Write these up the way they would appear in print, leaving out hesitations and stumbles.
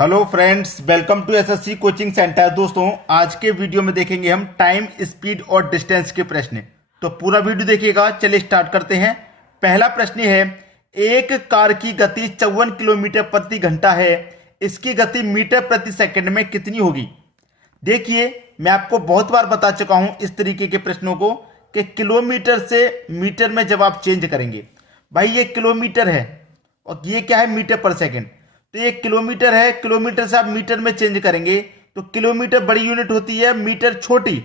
Hello friends, welcome to SSC coaching centre. दोस्तों, आज के वीडियो में देखेंगे हम टाइम, स्पीड और डिस्टेंस के प्रश्न। तो पूरा वीडियो देखिएगा। चलिए स्टार्ट करते हैं। पहला प्रश्न है, एक कार की गति 54 किलोमीटर प्रति घंटा है। इसकी गति मीटर प्रति सेकंड में कितनी होगी? देखिए, मैं आपको बहुत बार बता चुका हूं इस तरीके के प्रश्नों को कि किलोमीटर से मीटर में जब आप चेंज करेंगे, भाई ये किलोमीटर है और ये क्या है, मीटर पर सेकंड। तो ये किलोमीटर है, किलोमीटर से आप मीटर में चेंज करेंगे तो किलोमीटर बड़ी यूनिट होती है, मीटर छोटी।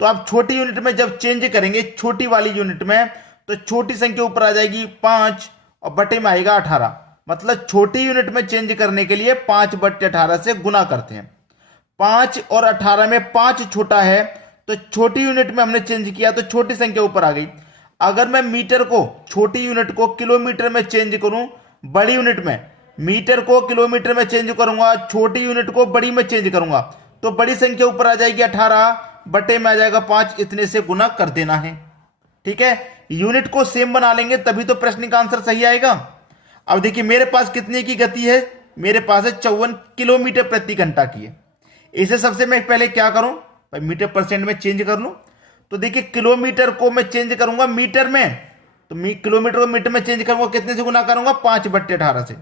तो आप छोटी यूनिट में जब चेंज करेंगे, छोटी वाली यूनिट में, तो छोटी संख्या ऊपर आ जाएगी 5 और बटे में आएगा 18। मतलब छोटी यूनिट में चेंज करने के लिए 5/18 से गुना करते हैं। 5 और 18 में 5 छोटा है, तो छोटी यूनिट में हमने चेंज किया तो छोटी संख्या ऊपर आ गई। अगर मैं मीटर को, छोटी यूनिट को किलोमीटर में चेंज करूं बड़ी यूनिट में, मीटर को किलोमीटर में चेंज करूंगा, छोटी यूनिट को बड़ी में चेंज करूंगा, तो बड़ी संख्या ऊपर आ जाएगी 18, बटे में आ जाएगा 5। इतने से गुना कर देना है। ठीक है, यूनिट को सेम बना लेंगे तभी तो प्रश्न का आंसर सही आएगा। अब देखिए, मेरे पास कितने की गति है? मेरे पास है 54 किलोमीटर प्रति घंटा की है। इसे सबसे मैं पहले क्या करूं भाई, मीटर परसेंट में चेंज कर लूं। तो देखिए, किलोमीटर को मैं चेंज करूंगा मीटर में, तो किलोमीटर को मीटर में चेंज करूंगा, कितने से गुना करूंगा? 5/18 से।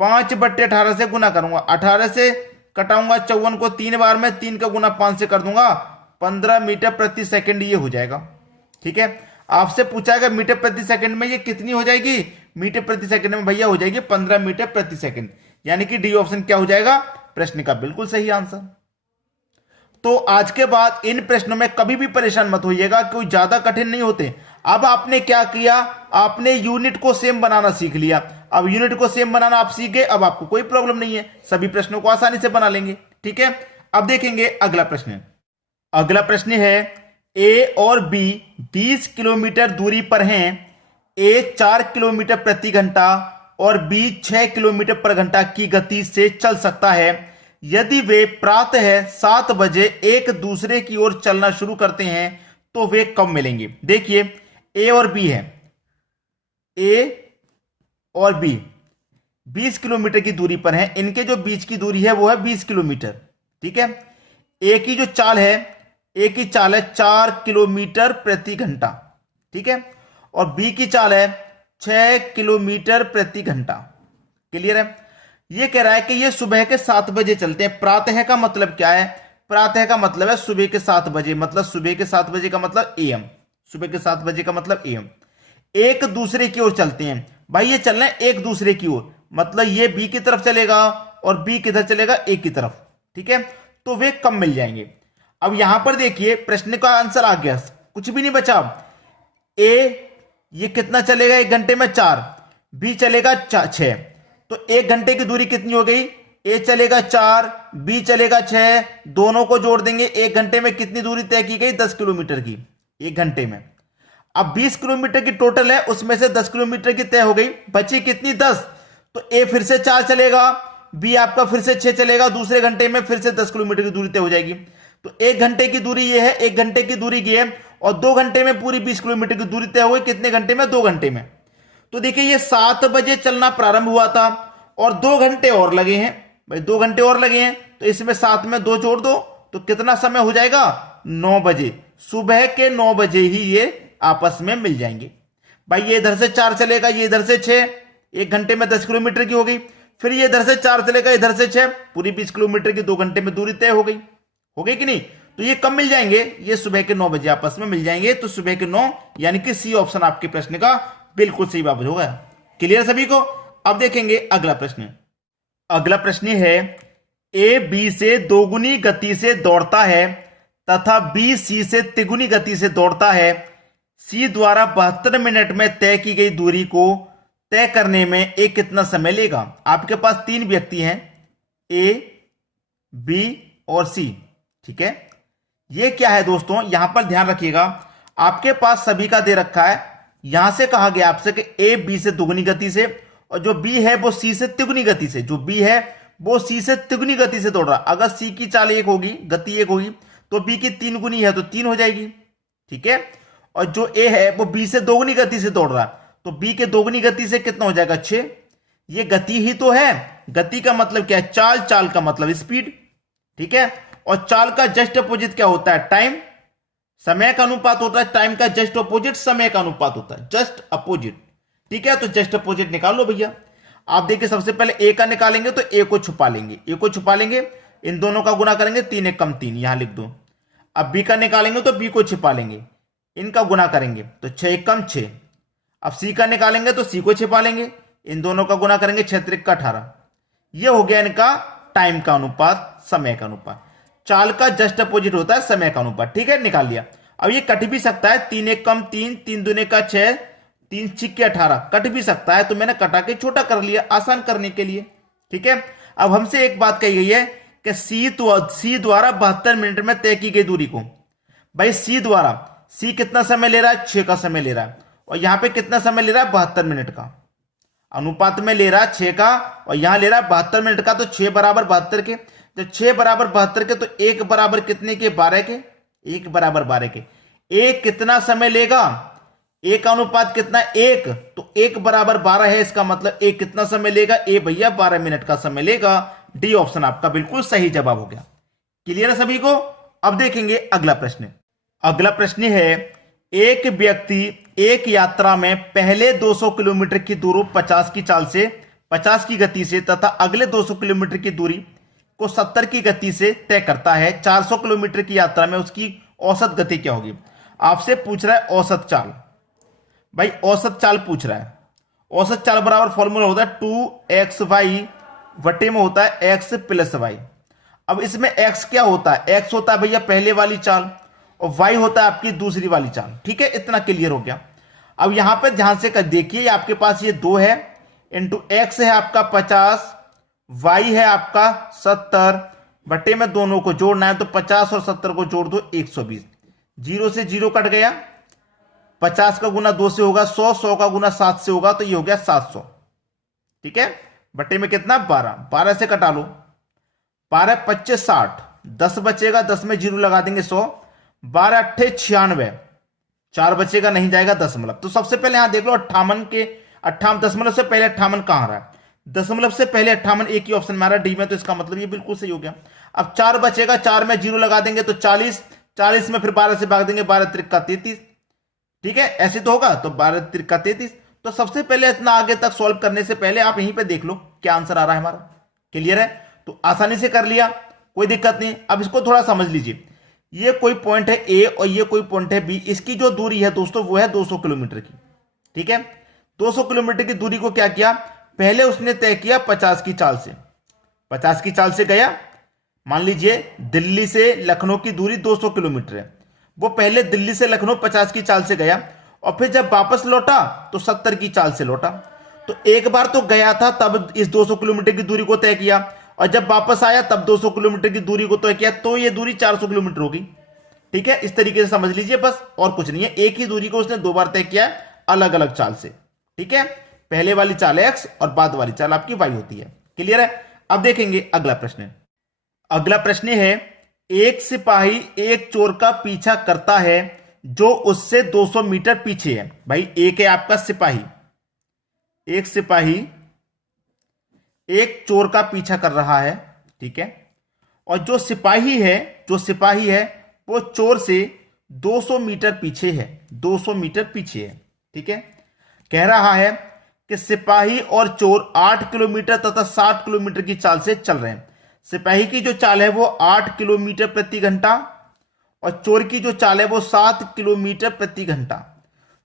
5/18 से गुना करूंगा, 18 से कटाऊंगा 54 को 3 बार में, 3 का गुना 5 से कर दूंगा, 15 मीटर प्रति सेकंड ये हो जाएगा। ठीक है, आपसे पूछा गया मीटर प्रति सेकंड में ये कितनी हो जाएगी? मीटर प्रति सेकंड में भैया हो जाएगी 15 मीटर प्रति सेकंड। यानी कि डी ऑप्शन क्या हो जाएगा प्रश्न का बिल्कुल सही आंसर। तो आज के बाद इन प्रश्नों में कभी भी परेशान मत होइएगा, कोई ज्यादा कठिन नहीं होते। अब आपने क्या किया, आपने यूनिट को सेम बनाना सीख लिया। अब यूनिट को सेम बनाना आप सीख गए, अब आपको कोई प्रॉब्लम नहीं है, सभी प्रश्नों को आसानी से बना लेंगे। ठीक है, अब देखेंगे अगला प्रश्न। अगला प्रश्न है, ए और बी 20 किलोमीटर दूरी पर हैं। ए 4 किलोमीटर प्रति घंटा और बी 6 किलोमीटर पर घंटा की गति से चल सकता है। यदि वे प्रातः 7 बजे एक दूसरे की ओर चलना शुरू करते हैं तो वे कब मिलेंगे? देखिए, ए और बी है, ए और बी 20 किलोमीटर की दूरी पर हैं। इनके जो बीच की दूरी है वो है 20 किलोमीटर। ठीक है, ए की जो चाल है, ए की चाल है 4 किलोमीटर प्रति घंटा। ठीक है, और बी की चाल है 6 किलोमीटर प्रति घंटा। क्लियर है? ये कह रहा है कि ये सुबह के 7 बजे चलते हैं। प्रातः का मतलब क्या है? प्रातः का मतलब है सुबह के 7 बजे, मतलब सुबह के 7 बजे का मतलब एएम। सुबह के 7 बजे का मतलब एएम। एक दूसरे की ओर चलते हैं। भाई ये चल रहे हैं एक दूसरे की ओर, मतलब ये बी की तरफ चलेगा और बी किधर चलेगा? ए की तरफ। ठीक है, तो वे कब मिल जाएंगे? अब यहां पर देखिए, प्रश्न का आंसर आ गया, कुछ भी नहीं बचा। ए ये कितना चलेगा? 1 घंटे में 4, बी चलेगा 6, तो 1 घंटे की दूरी कितनी हो गई? ए चलेगा 4, बी चलेगा 6, दोनों को जोड़ देंगे। 1 घंटे में कितनी दूरी तय की गई? 10 किलोमीटर की 1 घंटे में। अब 20 किलोमीटर की टोटल है, उसमें से 10 किलोमीटर की तय हो गई, बची कितनी? 10। तो ए फिर से 4 चलेगा, बी आपका फिर से 6 चलेगा, दूसरे घंटे में फिर से 10 किलोमीटर की दूरी तय हो जाएगी। तो 1 घंटे की दूरी ये है, 1 घंटे की दूरी ये है, और 2 घंटे में पूरी 20 किलोमीटर की दूरी तय हो गई। कितने घंटे में? 2 घंटे में। तो देखिए, ये 7 बजे चलना प्रारंभ हुआ था और 2 घंटे और लगे हैं। भाई 2 घंटे और लगे हैं, तो इसमें 7 में 2 जोड़ दो तो कितना समय हो जाएगा? 9 बजे। सुबह के 9 बजे ही ये आपस में मिल जाएंगे। भाई ये इधर से 4 चलेगा, ये इधर से 6, 1 घंटे में 10 किलोमीटर की हो गई। फिर ये इधर से 4 चलेगा, इधर से 6, पूरी 20 किलोमीटर की 2 घंटे में दूरी तय हो गई। हो गई कि नहीं? तो ये कब मिल जाएंगे? ये सुबह के 9 बजे आपस में मिल जाएंगे। तो सुबह के 9, यानी कि सी ऑप्शन आपके प्रश्न का बिल्कुल सही जवाब होगा। क्लियर सभी को? अब देखेंगे अगला प्रश्न। अगला प्रश्न है, ए बी से दोगुनी गति से दौड़ता है तथा बी सी से तिगुनी गति से दौड़ता है। सी द्वारा 72 मिनट में तय की गई दूरी को तय करने में ए कितना समय लेगा? आपके पास 3 व्यक्ति हैं, ए, बी और सी। ठीक है, ये क्या है दोस्तों? यहां पर ध्यान रखिएगा, आपके पास सभी का दे रखा है। यहां से कहा गया आपसे कि ए बी से दुगुनी गति से, और जो बी है वो सी से तिगुनी गति से, जो बी है वो सी से तिगुनी गति से दौड़ रहा। अगर सी की चाल 1 होगी, गति 1 होगी, तो बी की 3 गुनी है तो 3 हो जाएगी। ठीक है, और जो ए है वो बी से दोगुनी गति से दौड़ रहा है, तो बी के दोगुनी गति से कितना हो जाएगा? 6। ये गति ही तो है। गति का मतलब क्या है? चाल, चाल का मतलब स्पीड, ठीक है। और चाल का जस्ट अपोजिट क्या होता है? टाइम। समय का अनुपात होता है, टाइम का जस्ट अपोजिट समय का अनुपात होता है, जस्ट अपोजिट, ठीक है। तो जस्ट अपोजिट निकाल लो भैया। आप देखिए सबसे पहले ए का निकालेंगे तो ए को छुपा लेंगे, ए को छुपा लेंगे, इन दोनों का गुना करेंगे, 3 एक कम 3, यहां लिख दो। अब बी का निकालेंगे तो बी को छिपा लेंगे, इनका गुना करेंगे तो 6 एक कम 6। अब सी का निकालेंगे तो सी को छिपा लेंगे, इन दोनों का गुना करेंगे, 6 त्रिक का 18। यह हो गया इनका टाइम का अनुपात, समय का अनुपात। चाल का जस्ट अपोजिट होता है समय का अनुपात, ठीक है, निकाल लिया। अब ये कट भी सकता है, 3 एक कम 3, 3 दूने का 6, 3 छिक्के 18, कट भी सकता है, तो मैंने कटा के छोटा कर लिया आसान करने के लिए, ठीक है। अब हमसे एक बात कही गई है कि सी द्वारा 72 मिनट में तय की गई दूरी को, भाई सी द्वारा, सी कितना समय ले रहा है? 6 का समय ले रहा है, और यहां पे कितना समय ले रहा है? 72 मिनट का। अनुपात में ले रहा है 6 का, और यहां ले रहा है 72 मिनट का, तो 6 बराबर 72 के, तो 6 बराबर 72 के, तो 1 बराबर कितने के? 12 के, 1 बराबर 12 के। एक कितना समय लेगा? एक का अनुपात कितना? 1, तो 1 बराबर 12 है, इसका मतलब एक कितना समय लेगा? ए भैया 12 मिनट का समय लेगा। डी ऑप्शन आपका बिल्कुल सही जवाब हो गया। क्लियर है सभी को? अब देखेंगे अगला प्रश्न। अगला प्रश्न है, एक व्यक्ति एक यात्रा में पहले 200 किलोमीटर की दूरी 50 की चाल से, 50 की गति से, तथा अगले 200 किलोमीटर की दूरी को 70 की गति से तय करता है। 400 किलोमीटर की यात्रा में उसकी औसत गति क्या होगी? आपसे पूछ रहा है औसत चाल, भाई औसत चाल पूछ रहा है। औसत चाल बराबर फॉर्मूला होता है 2xy वटे में होता है x प्लस वाई। अब इसमें x क्या होता है? x होता है भैया पहले वाली चाल, और y होता है आपकी दूसरी वाली चाल, ठीक है, इतना क्लियर हो गया। अब यहां पर ध्यान से देखिए, आपके पास ये 2 है, इंटू x है आपका 50, y है आपका 70, बटे में दोनों को जोड़ना है, तो 50 और 70 को जोड़ दो 120, 0 से 0 कट गया, 50 का गुना 2 से होगा 100, 100 का गुना 7 से होगा, तो ये हो गया 700, ठीक है। बटे में कितना? 12, 12 से कटा लो, 12 25 60, 10 बचेगा, 10 में 0 लगा देंगे 100, 12 अट्ठे 96, 4 बचेगा, नहीं जाएगा दशमलव। तो सबसे पहले यहां देख लो 58 के 58 दशमलव से पहले 58 कहां आ रहा है? दशमलव से पहले 58, एक ही ऑप्शन में आ रहा है डी में, तो इसका मतलब ये बिल्कुल सही हो गया। अब 4 बचेगा, 4 में 0 लगा देंगे तो 40, 40 में फिर 12 से भाग देंगे, 12 त्रिक का 33, ठीक है, ऐसे तो होगा, तो 12 त्रिक का 33। तो सबसे पहले इतना आगे तक सॉल्व करने से पहले आप यहीं पे देख लो क्या आंसर आ रहा है हमारा। क्लियर है? तो आसानी से कर लिया, कोई दिक्कत नहीं। अब इसको थोड़ा समझ लीजिए, ये कोई पॉइंट है ए और ये कोई पॉइंट है बी, इसकी जो दूरी है दोस्तों वो है 200 किलोमीटर की, ठीक है। 200 किलोमीटर की दूरी को क्या किया? पहले उसने तय किया 50 की चाल से, 50 की चाल से गया। मान लीजिए दिल्ली से लखनऊ की दूरी 200 किलोमीटर है, वो पहले दिल्ली से लखनऊ 50 की चाल से गया, और फिर जब वापस लौटा तो 70 की चाल से लौटा। तो एक बार तो गया था तब इस 200 किलोमीटर की दूरी को तय किया, और जब वापस आया तब 200 किलोमीटर की दूरी को तय किया, तो ये दूरी 400 किलोमीटर होगी, ठीक है। इस तरीके से समझ लीजिए बस, और कुछ नहीं है। एक ही दूरी को उसने 2 बार तय किया है अलग अलग चाल से, ठीक है। पहले वाली चाल x और बाद वाली चाल आपकी y होती है। क्लियर है? अब देखेंगे अगला प्रश्न। अगला प्रश्न है, एक सिपाही एक चोर का पीछा करता है जो उससे 200 मीटर पीछे है। भाई एक है आपका सिपाही, एक सिपाही एक चोर का पीछा कर रहा है, ठीक है, और जो सिपाही है वो चोर से 200 मीटर पीछे है, 200 मीटर पीछे है, ठीक है। कह रहा है कि सिपाही और चोर 8 किलोमीटर तथा 60 किलोमीटर की चाल से चल रहे हैं। सिपाही की जो चाल है वो 8 किलोमीटर प्रति घंटा, और चोर की जो चाल है वो 7 किलोमीटर प्रति घंटा।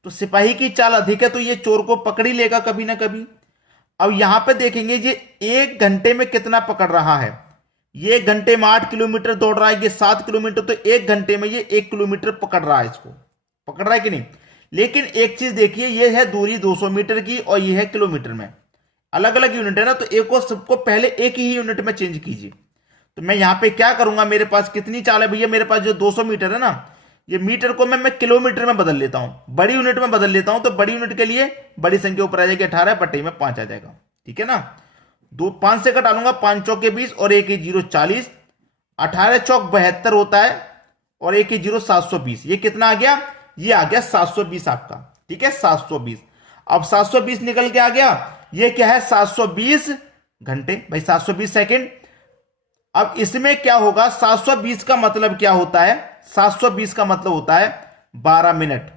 तो सिपाही की चाल अधिक है, तो ये चोर को पकड़ ही लेगा कभी ना कभी। अब यहां पे देखेंगे ये 1 घंटे में कितना पकड़ रहा है। ये 1 घंटे में 8 किलोमीटर दौड़ रहा है, ये 7 किलोमीटर, तो 1 घंटे में ये 1 किलोमीटर पकड़ रहा है, इसको पकड़ रहा है कि नहीं। लेकिन एक चीज देखिए, ये है दूरी 200 मीटर की और ये है किलोमीटर में, अलग अलग यूनिट है ना, तो एक और सबको पहले एक ही यूनिट में चेंज कीजिए। तो मैं यहां पे क्या करूंगा, मेरे पास कितनी चाल है भैया, मेरे पास जो 200 मीटर है ना, ये मीटर को मैं किलोमीटर में बदल लेता हूं, बड़ी यूनिट में बदल लेता हूं। तो बड़ी यूनिट के लिए बड़ी संख्या ऊपर आ जाएगी, 18 बटे में 5 आ जाएगा, ठीक है ना। 5 से कटा लूंगा, 5 चौके 20 और 1 0 40, 18 चौक 72 होता है, और 1 0 720। ये कितना आ गया? ये आ गया 720 आपका, ठीक है, 720। अब 720 निकल के आ गया, ये क्या है 720 घंटे भाई, 720 सेकंड। अब इसमें क्या होगा, 720 का मतलब क्या होता है, 720 का मतलब होता है 12 मिनट।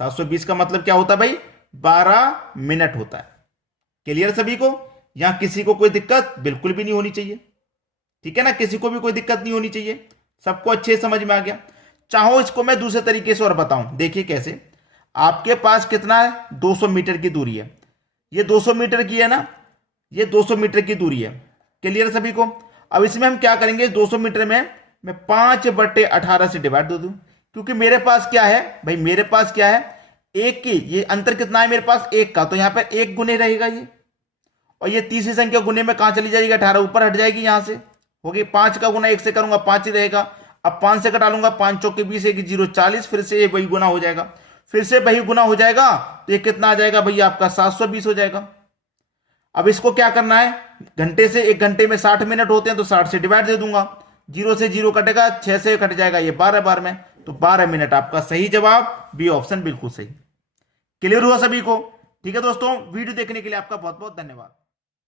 720 का मतलब क्या होता है भाई, 12 मिनट होता है। क्लियर सभी को, यहां किसी को कोई दिक्कत बिल्कुल भी नहीं होनी चाहिए, ठीक है ना, किसी को भी कोई दिक्कत नहीं होनी चाहिए, सबको अच्छे समझ में आ गया। चाहो इसको मैं दूसरे तरीके से और बताऊं, देखिए कैसे। आपके पास कितना है, 200 मीटर की दूरी है, ये 200 मीटर की है ना, ये 200 मीटर की दूरी है। क्लियर सभी को। अब इसमें हम क्या करेंगे, 200 मीटर में मैं 5/18 से डिवाइड दे दूं, क्योंकि मेरे पास क्या है भाई, मेरे पास क्या है, एक की, ये अंतर कितना है मेरे पास, एक का, तो यहां पर एक गुने रहेगा ये, और ये तीसरी संख्या गुने में कहां चली जाएगी, 18 ऊपर हट जाएगी, यहां से हो गई। 5 का गुना 1 से करूंगा 5 ही रहेगा। अब 5 से कटा लूंगा, 5 चौके 20, 1 0 40, फिर से ये वही गुना हो जाएगा, फिर से वही गुना हो जाएगा, तो ये कितना आ जाएगा भैया आपका 720 हो जाएगा। अब इसको क्या करना है, घंटे से, 1 घंटे में 60 मिनट होते हैं, तो 60 से डिवाइड दे दूंगा, 0 से 0 कटेगा, 6 से कट जाएगा ये 12 बार में, तो 12 मिनट आपका सही जवाब, बी ऑप्शन बिल्कुल सही। क्लियर हुआ सभी को। ठीक है दोस्तों, वीडियो देखने के लिए आपका बहुत बहुत धन्यवाद।